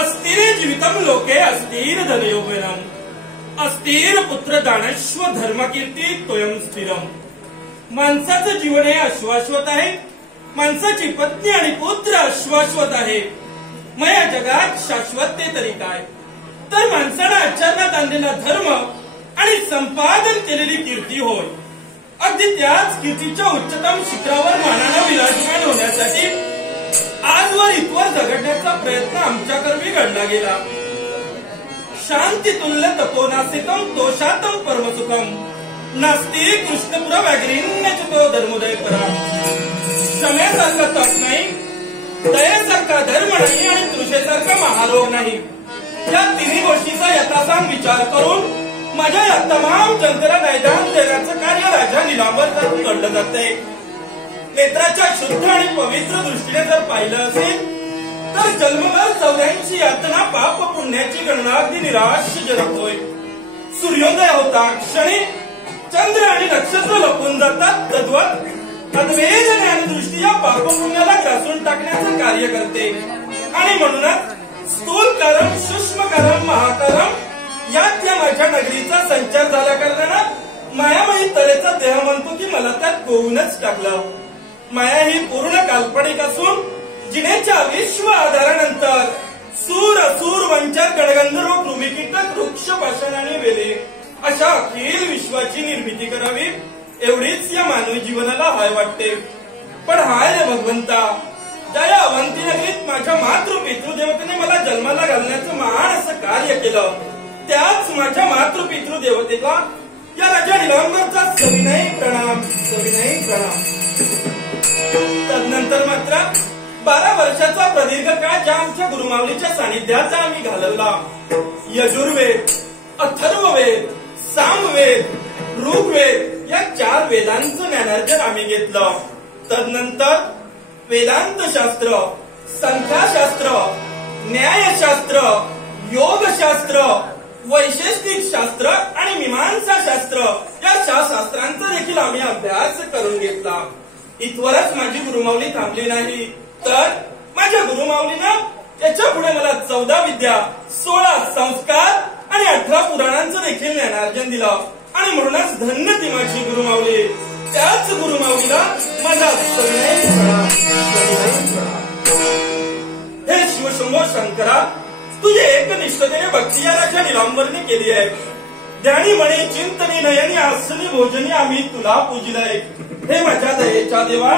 अस्थिर जीवितम लोके अस्थिर धनयोगेनम अस्थिर पुत्र दानश्व धर्मकीर्ती तोयम स्थिरम. माणसाचं जीवन हे अश्वाश्वत आहे. माणसाची पत्नी आणि पुत्र अश्वाश्वत आहे. मग या जगात शाश्वतते तरी काय? तर माणसाला आचरणात आणलेला धर्म आणि संपादन केलेली कीर्ती होय. अगदी त्याच कीर्तीच्या उच्चतम शिखरावर मानानं विराजमान होण्यासाठी आजवर इथवर झगडण्याचा प्रयत्न आमच्याकरवी घडला गेला. शांती तुल्य तपोनासितम तोषातम परमसुखम नास्ती कृष्णपुर व्याघ्रिन्यचतो धर्मोदय परा. क्षमेसारखा तप नाही, दयेसारखा धर्म नाही आणि तृषेसारखा महारोग नाही. या तिन्ही गोष्टीचा यथासांग विचार करून माझ्या या तमाम जनतेला दैदान देण्याचं कार्य राजा निलांबर करून घडलं जाते. नेत्राच्या शुद्ध आणि पवित्र दृष्टीने जर पाहिलं असेल तर जन्मभर 84 यातना पाप पुण्याची गणना अगदी निराशजनक होय. सूर्योदय होता क्षणी चंद्र आणि नक्षत्र लपून जातात. तद्वत अद्वैत ज्ञानदृष्टी या पाप पुण्याला ग्रासून टाकण्याचं कार्य करते. आणि म्हणूनच स्थूल कारण, सूक्ष्म कारण, महाकारण यात या माझ्या नगरीचा संचार झाल्या कारणानं मायामयी तऱ्हेचा देह म्हणतो की मला त्यात गोवूनच टाकलं. माया ही पूर्ण काल्पनिक असून जिनेच्या विश्व आधारानंतर सूर, असुर, वंचक, गणगंधर्व, कृमिकीटक, वृक्ष, पाषाण आणि वेले अशा अखिल विश्वाची निर्मिती करावी एवढीच या मानवी जीवनाला हाय वाटते. पण हाय रे भगवंता, ज्या या अवंती नगरीत माझ्या मातृ पितृदेवतेने मला जन्माला घालण्याचं महान असं कार्य केलं, त्याच माझ्या मातृ पितृदेवतेला या राजा निलांबरचा सविनय प्रणाम, सविनय प्रणाम. तदनंतर मात्र 12 वर्षाचा प्रदीर्घ काळ ज्या आमच्या गुरुमाऊलीच्या सानिध्यात आम्ही घालवला, यजुर्वेद, अथर्ववेद, सामवेद, ऋग्वेद या 4 वेदांचं ज्ञानार्जन आम्ही घेतलं. तदनंतर वेदांत शास्त्र, संख्याशास्त्र, न्यायशास्त्र, योगशास्त्र, वैशेषिक शास्त्र आणि मीमांसा शास्त्र या 6 शास्त्रांचा देखील आम्ही अभ्यास करून घेतला. इथवरच माझी गुरुमाऊली थांबली नाही, तर माझ्या गुरुमाऊलीनं त्याच्या पुढे मला 14 विद्या, 16 संस्कार आणि 18 पुराणांचं देखील ज्ञानार्जन दिलं. आणि म्हणूनच धन्य ती माझी गुरुमाऊली. त्याच गुरुमाऊलीला माझा सविनय प्रणाम, सविनय प्रणाम. हे शिवशंभो शंकरा, तुझे एकनिष्ठतेने भक्ती या राजा निलांबरने केली आहे. ध्यानी म्हणे चिंतनी नयनी आसनी भोजनी आम्ही तुला पूजिलंय. हे माझ्या दयेच्या देवा,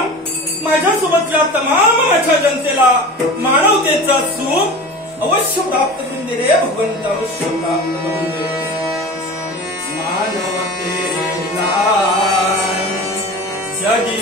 माझ्यासोबतच्या तमाम माझ्या जनतेला मानवतेचा सुख अवश्य प्राप्त करून दे रे भगवंत, अवश्य प्राप्त करून दे. मानवतेला जगी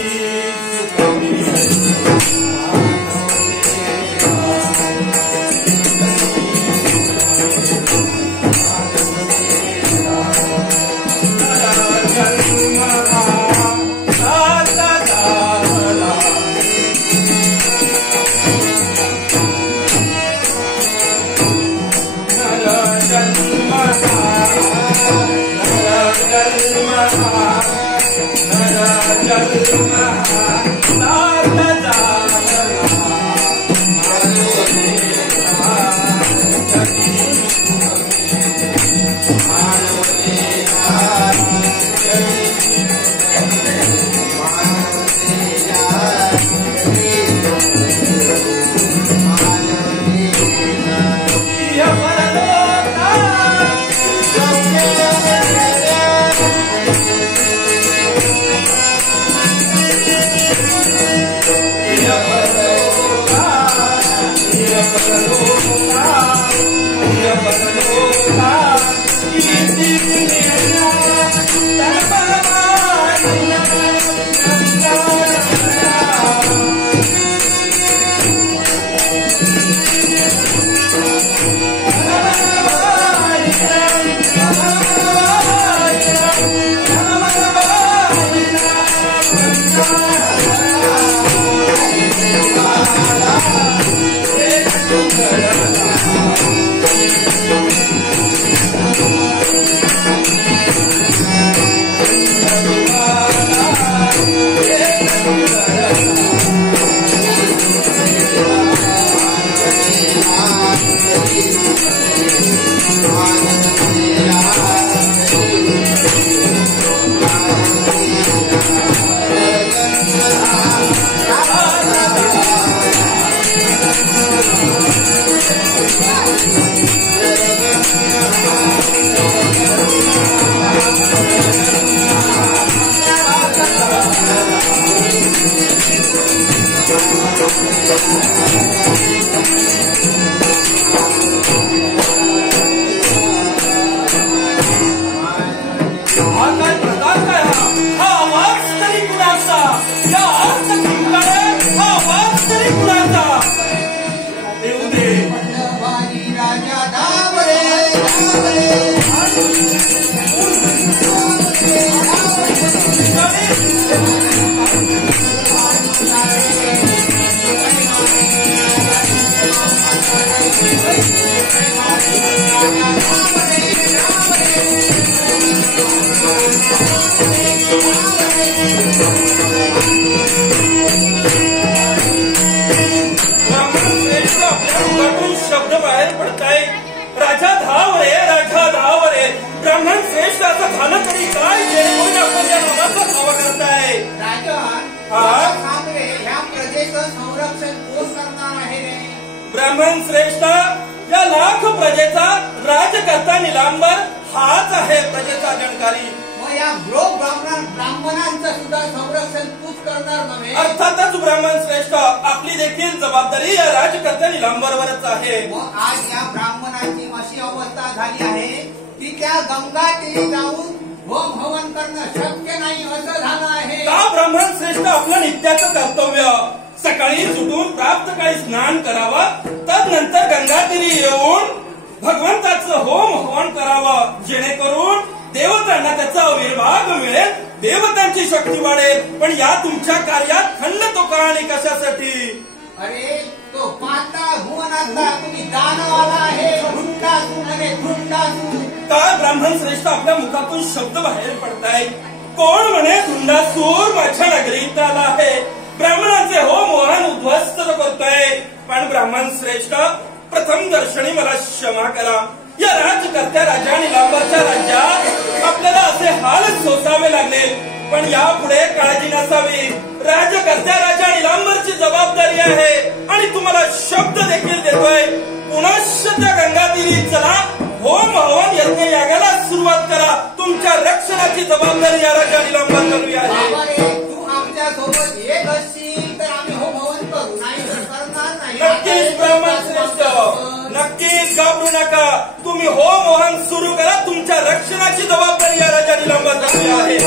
कुणाचा, या अर्थ ठिकाणी हा वास तरी कुणाचा. येऊ दे. राजा धावरे शब्द बाहेर पडताय. राजा धाव रे, राजा धाव रे. ब्राह्मण श्रेष्ठ असं झालं तरी काय जेणेकरून आपण त्या नावाचा धावा करताय. सांग रे, ह्या प्रजेचं संरक्षण कोण करणार आहे रे. ब्राह्मण श्रेष्ठ, या लाख प्रजेचा राजकर्ता निलांबर हाच आहे प्रजेचा जनकारी. मग या ब्राह्मणांचं सुद्धा संरक्षण तूच करणार नव्हे. अर्थातच ब्राह्मण श्रेष्ठ, आपली देखील जबाबदारी या राजकर्त्या निलांबरवरच आहे. मग आज या ब्राह्मणांची अशी अवस्था झाली आहे की त्या गंगा तीरी जाऊन होम हवन करणं शक्य नाही असं झालं आहे. का ब्राह्मण श्रेष्ठ, आपलं नित्याचं कर्तव्य सकाळी सुटून प्रातःकाळी स्नान करावं, तदनंतर गंगा तीरी येऊन भगवंताचं होम हवन करावं, जेणेकरून देवतांना त्याचा आविर्भाव मिळेल, देवतांची शक्ती वाढेल. पण या तुमच्या कार्यात खंड तो का आणि कशासाठी. अरे तो पाता भुवनातला तुम्ही दानवाला आहे, धुंडासून अरे धुंडासून. काय ब्राह्मण श्रेष्ठ, आपल्या मुखातून शब्द बाहेर पडताय. कोण म्हणे धुंडासूर माझ्या नगरीत आला आहे. ब्राह्मणांचे होम हवन उद्ध्वस्त करतोय. पण ब्राह्मण श्रेष्ठ, प्रथम दर्शनी मला क्षमा करा. या राजकर्त्या राजा निलांबरच्या राज्यात आपल्याला असे हालच सोसावे लागले. पण यापुढे काळजी नसावी. राजकर्त्या राजा निलांबरची जबाबदारी आहे आणि तुम्हाला शब्द देखील देतोय. पुनश्च त्या गंगातीरी चला, होम हवन यज्ञ यागाला सुरुवात करा. तुमच्या रक्षणाची जबाबदारी या राजा निलांबर करूया आहे. तू आमच्या सोबत येत असशील तर आम्ही होम हवन करू, नाही तर करणार नाही. नक्कीच ब्राह्मण श्रेष्ठ, नक्कीच घाबरू नका. तुम्ही होम हवन सुरू करा. तुमच्या रक्षणाची जबाबदारी या राजा निलांबर करूया आहे.